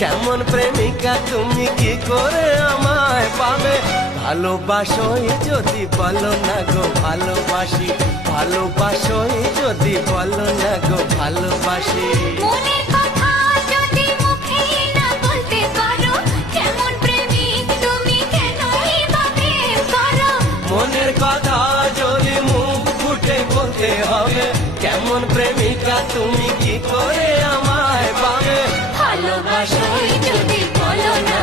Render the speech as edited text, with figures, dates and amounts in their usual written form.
কেমন প্রেমিকা তুমি কি করে আমায় পাবে? ভালোবাসোই যদি বলো না গো ভালোবাসি, ভালোবাসোই যদি বলো না গো ভালোবাসি। মনের কথা যদি মুখে না বলতে পারো, কেমন প্রেমিক তুমি কেন এভাবে করো? মনের কথা যদি মুখ ফুটে বলতে হবে, কেমন প্রেমিকা তুমি কি করে আমায় পাবে? ভালোবাসোই যদি বলো না